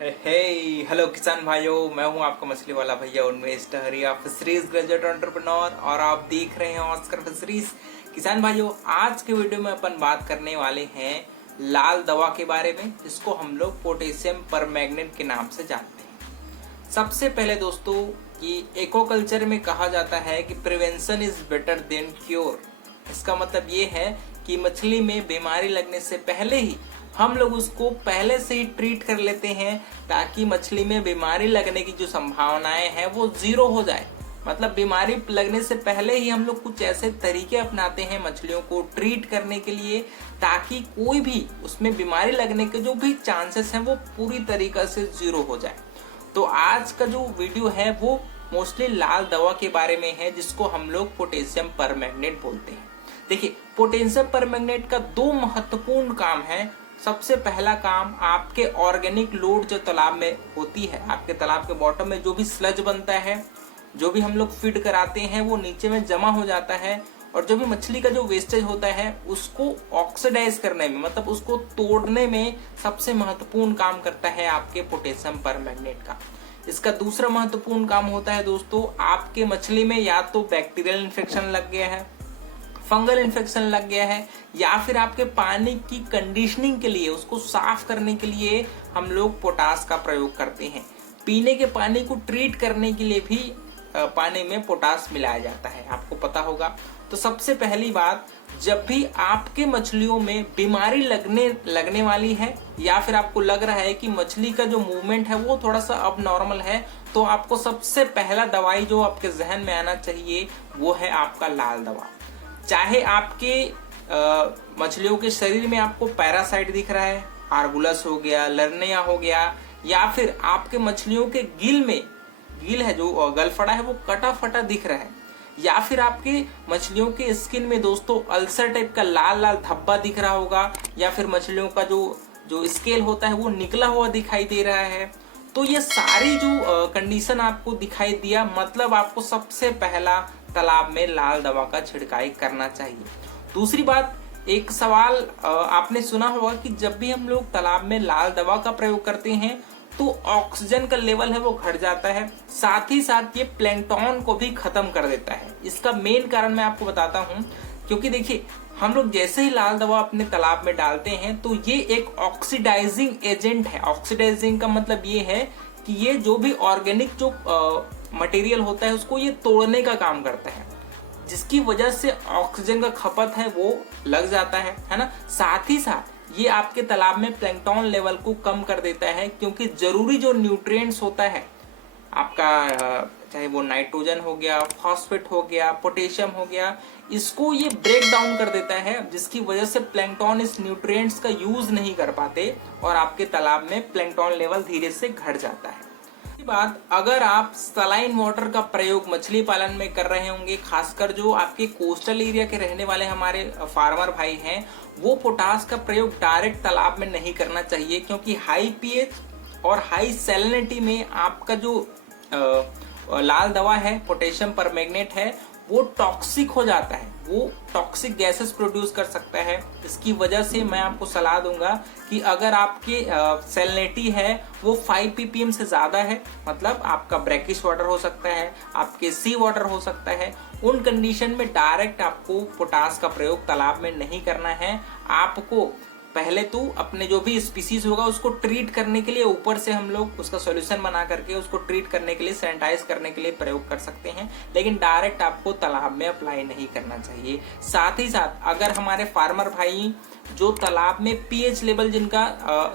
Hello किसान भाइयों, मैं हूं आपका मछली वाला भैया उन्मेष टहरिया, फिशरीज ग्रेजुएट एंटरप्रेन्योर, और आप देख रहे हैं ऑस्कर फिशरीज। किसान भाइयों, आज के वीडियो में अपन बात करने वाले हैं लाल दवा के बारे में, जिसको हम लोग पोटेशियम परमैंगनेट के नाम से जानते हैं। सबसे पहले दोस्तों, कि एक्वाकल्चर में कहा जाता है कि prevention is better than cure. इसका मतलब ये है कि मछली में बीमारी लगने से पहले ही हम लोग उसको पहले से ही ट्रीट कर लेते हैं, ताकि मछली में बीमारी लगने की जो संभावनाएं हैं वो जीरो हो जाए। मतलब बीमारी लगने से पहले ही हम लोग कुछ ऐसे तरीके अपनाते हैं मछलियों को ट्रीट करने के लिए, ताकि कोई भी उसमें बीमारी लगने के जो भी चांसेस हैं वो पूरी तरीके से जीरो हो जाए। तो आज का जो वीडियो है वो मोस्टली लाल दवा के बारे में है, जिसको हम लोग पोटेशियम परमैंगनेट बोलते हैं। देखिए, पोटेशियम परमैंगनेट का दो महत्वपूर्ण काम है। सबसे पहला काम, आपके ऑर्गेनिक लोड जो तालाब में होती है, आपके तालाब के बॉटम में जो भी स्लज बनता है, जो भी हम लोग फीड कराते हैं, वो नीचे में जमा हो जाता है, और जो भी मछली का जो वेस्टेज होता है उसको ऑक्सीडाइज करने में, मतलब उसको तोड़ने में सबसे महत्वपूर्ण काम करता है आपके पोटेशियम परमैंगनेट का। इसका दूसरा महत्वपूर्ण काम होता है दोस्तों, आपके मछली में या तो बैक्टीरियल इन्फेक्शन लग गया है, फंगल इन्फेक्शन लग गया है, या फिर आपके पानी की कंडीशनिंग के लिए, उसको साफ करने के लिए हम लोग पोटास का प्रयोग करते हैं। पीने के पानी को ट्रीट करने के लिए भी पानी में पोटास मिलाया जाता है, आपको पता होगा। तो सबसे पहली बात, जब भी आपके मछलियों में बीमारी लगने वाली है, या फिर आपको लग रहा है कि मछली का जो मूवमेंट है वो थोड़ा सा अब नॉर्मल है, तो आपको सबसे पहला दवाई जो आपके जहन में आना चाहिए वो है आपका लाल दवा। चाहे आपके मछलियों के शरीर में आपको पैरासाइट दिख रहा है, आर्गुलस हो गया, लर्निया हो गया, या फिर आपके मछलियों के गिल है जो गलफड़ा है वो कटा फटा दिख रहा है, या फिर आपके मछलियों के स्किन में दोस्तों अल्सर टाइप का लाल लाल धब्बा दिख रहा होगा, या फिर मछलियों का जो स्केल होता है वो निकला हुआ दिखाई दे रहा है, तो ये सारी जो कंडीशन आपको दिखाई दिया, मतलब आपको सबसे पहला तालाब में लाल दवा का छिड़काई करना चाहिए। दूसरी बात, एक सवाल आपने सुना होगा कि जब भी हम लोग तालाब में लाल दवा का प्रयोग करते हैं तो ऑक्सीजन का लेवल है वो घट जाता है, साथ ही साथ ये प्लैंकटन को भी खत्म कर देता है। इसका मेन कारण मैं आपको बताता हूँ, क्योंकि देखिए, हम लोग जैसे ही लाल दवा अपने तालाब में डालते हैं तो ये एक ऑक्सीडाइजिंग एजेंट है। ऑक्सीडाइजिंग का मतलब ये है कि ये जो भी ऑर्गेनिक जो मटेरियल होता है उसको ये तोड़ने का काम करता है, जिसकी वजह से ऑक्सीजन का खपत है वो लग जाता है ना। साथ ही साथ ये आपके तालाब में प्लैंकटन लेवल को कम कर देता है, क्योंकि जरूरी जो न्यूट्रिएंट्स होता है आपका, चाहे वो नाइट्रोजन हो गया, फॉस्फेट हो गया, पोटेशियम हो गया, इसको ये ब्रेक डाउन कर देता है, जिसकी वजह से प्लैंकटन इस न्यूट्रिएंट्स का यूज नहीं कर पाते और आपके तालाब में प्लैंकटन लेवल धीरे से घट जाता है। बात, अगर आप सलाइन वाटर का प्रयोग मछली पालन में कर रहे होंगे, खासकर जो आपके कोस्टल एरिया के रहने वाले हमारे फार्मर भाई हैं, वो पोटास का प्रयोग डायरेक्ट तालाब में नहीं करना चाहिए, क्योंकि हाई पीएच और हाई सैलिनिटी में आपका जो लाल दवा है, पोटेशियम परमैंगनेट है, वो टॉक्सिक हो जाता है, वो टॉक्सिक गैसेस प्रोड्यूस कर सकता है। इसकी वजह से मैं आपको सलाह दूंगा कि अगर आपके सैलिनिटी है वो 5 ppm से ज्यादा है, मतलब आपका ब्रैकिश वाटर हो सकता है, आपके सी वाटर हो सकता है, उन कंडीशन में डायरेक्ट आपको पोटास का प्रयोग तालाब में नहीं करना है। आपको पहले तो अपने जो भी स्पीसीज होगा उसको ट्रीट करने के लिए ऊपर से हम लोग उसका सॉल्यूशन बना करके उसको ट्रीट करने के लिए, सैनिटाइज करने के लिए प्रयोग कर सकते हैं, लेकिन डायरेक्ट आपको तालाब में अप्लाई नहीं करना चाहिए। साथ ही साथ अगर हमारे फार्मर भाई जो तालाब में पीएच लेवल जिनका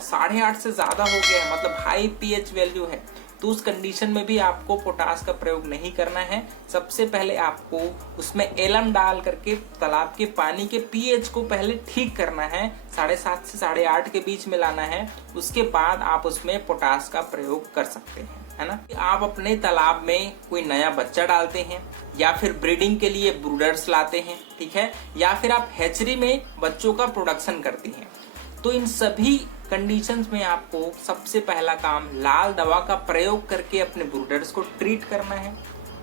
8.5 से ज्यादा हो गया है, मतलब हाई पीएच वैल्यू है, तो उस कंडीशन में भी आपको पोटास का प्रयोग नहीं करना है। सबसे पहले आपको उसमें एलम डाल करके तालाब के पानी के पीएच को पहले ठीक करना है, 7.5 से 8.5 के बीच में लाना है, उसके बाद आप उसमें पोटास का प्रयोग कर सकते हैं, है ना। आप अपने तालाब में कोई नया बच्चा डालते हैं, या फिर ब्रीडिंग के लिए ब्रूडर्स लाते हैं, ठीक है, या फिर आप हैचरी में बच्चों का प्रोडक्शन करते हैं, तो इन सभी कंडीशंस में आपको सबसे पहला काम लाल दवा का प्रयोग करके अपने ब्रूडर्स को ट्रीट करना है।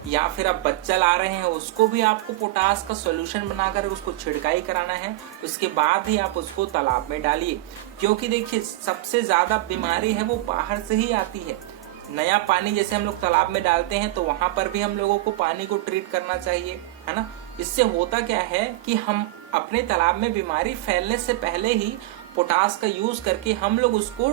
या फिर आप बच्चा ला रहे हैं उसको भी आपको पोटास का सॉल्यूशन बनाकर उसको छिड़काई कराना है। उसके बाद ही आप उसको तालाब में डालिए, क्योंकि देखिए सबसे ज्यादा बीमारी है वो बाहर से ही आती है। नया पानी जैसे हम लोग तालाब में डालते हैं तो वहां पर भी हम लोगों को पानी को ट्रीट करना चाहिए, है ना। इससे होता क्या है कि हम अपने तालाब में बीमारी फैलने से पहले ही पोटास का यूज करके हम लोग उसको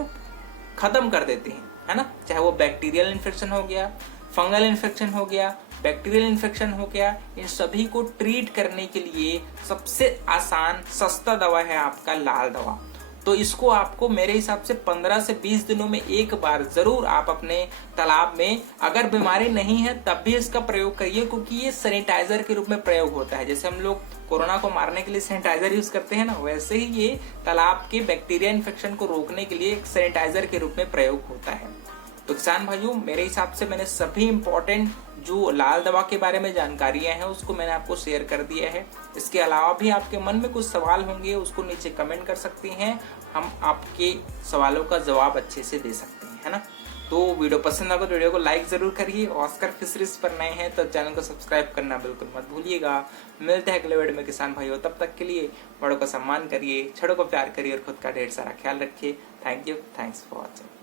खत्म कर देते हैं, है ना। चाहे वो बैक्टीरियल इन्फेक्शन हो गया, फंगल इन्फेक्शन हो गया, बैक्टीरियल इन्फेक्शन हो गया, इन सभी को ट्रीट करने के लिए सबसे आसान सस्ता दवा है आपका लाल दवा। तो इसको आपको मेरे हिसाब से 15 से 20 दिनों में एक बार जरूर आप अपने तालाब में, अगर बीमारी नहीं है तब भी इसका प्रयोग करिए, क्योंकि ये सैनिटाइजर के रूप में प्रयोग होता है। जैसे हम लोग कोरोना को मारने के लिए सैनिटाइजर यूज करते हैं ना, वैसे ही ये तालाब के बैक्टीरिया इन्फेक्शन को रोकने के लिए एक सैनिटाइजर के रूप में प्रयोग होता है। तो किसान भाइयों, मेरे हिसाब से मैंने सभी इंपॉर्टेंट जो लाल दवा के बारे में जानकारियां हैं उसको मैंने आपको शेयर कर दिया है। इसके अलावा भी आपके मन में कुछ सवाल होंगे उसको नीचे कमेंट कर सकते हैं, हम आपके सवालों का जवाब अच्छे से दे सकते हैं, है ना। तो वीडियो पसंद आए तो वीडियो को लाइक जरूर करिए। ऑस्कर फिशरीज पर नए हैं तो चैनल को सब्सक्राइब करना बिल्कुल मत भूलिएगा। मिलते हैं अगले वीडियो में किसान भाइयों, तब तक के लिए बड़ों का सम्मान करिए, छड़ों को प्यार करिए और खुद का ढेर सारा ख्याल रखिए। Thank you, thanks for watching.